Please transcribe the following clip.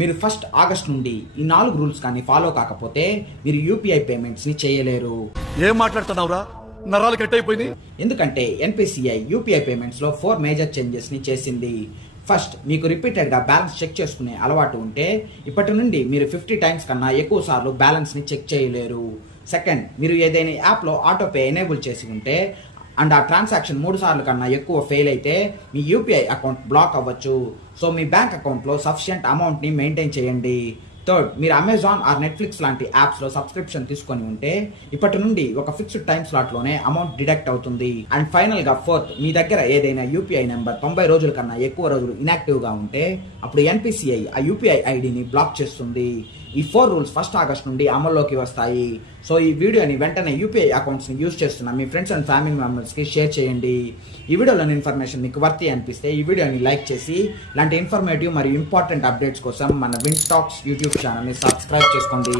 మీరు 1 ఆగస్ట్ నుండి ఈ 4 రూల్స్ కానీ ఫాలో కాకపోతే మీరు యూపీఐ పేమెంట్స్ ని చేయలేరు. ఏం మాట్లాడుతున్నావురా? నరాలు కట్ అయిపోయింది. ఎందుకంటే ఎన్పిసిఐ యూపీఐ పేమెంట్స్ లో 4 మేజర్ చేంజెస్ ని చేసింది. ఫస్ట్, మీకు రిపీటెడ్ గా బ్యాలెన్స్ చెక్ చేసుకునే అలవాటు ఉంటే ఇప్పటి నుండి మీరు 50 టైమ్స్ కన్నా ఎక్కువ సార్లు బ్యాలెన్స్ ని చెక్ చేయలేరు. సెకండ్, మీరు ఏదైనా యాప్ లో ఆటోపే ఎనేబుల్ చేసి ఉంటే అండ్ ఆ ట్రాన్సాక్షన్ 3 సార్లు కన్నా ఎక్కువ ఫెయిల్ అయితే మీ యూపీఐ అకౌంట్ బ్లాక్ అవ్వచ్చు. సో మీ బ్యాంక్ అకౌంట్ లో సఫిషియంట్ అమౌంట్ ని మెయింటైన్ చేయండి. థర్డ్, మీరు అమెజాన్ ఆర్ నెట్ఫ్లిక్స్ లాంటి యాప్స్ లో సబ్స్క్రిప్షన్ తీసుకొని ఉంటే ఇప్పటి నుండి ఒక ఫిక్స్డ్ టైం స్లాట్ లోనే అమౌంట్ డిడక్ట్ అవుతుంది. అండ్ ఫైనల్ గా ఫోర్త్, మీ దగ్గర ఏదైనా యూపీఐ నెంబర్ 90 రోజుల కన్నా ఎక్కువ రోజులు ఇనాక్టివ్ గా ఉంటే అప్పుడు ఎన్పిసిఐ ఆ యూపీఐ ఐడిని బ్లాక్ చేస్తుంది. ఈ 4 రూల్స్ 1 ఆగస్ట్ నుండి అమల్లోకి వస్తాయి. సో ఈ వీడియోని వెంటనే యూపీఐ అకౌంట్స్ ని యూజ్ చేస్తున్న మీ ఫ్రెండ్స్ అండ్ ఫ్యామిలీ మెంబర్స్ కి షేర్ చేయండి. ఈ వీడియోలోని ఇన్ఫర్మేషన్ మీకు వర్తి అనిపిస్తే ఈ వీడియోని లైక్ చేసి ఇలాంటి ఇన్ఫర్మేటివ్ మరియు ఇంపార్టెంట్ అప్డేట్స్ కోసం మన విన్ టాక్స్ యూట్యూబ్ ఛానల్ ని సబ్స్క్రైబ్ చేసుకోండి.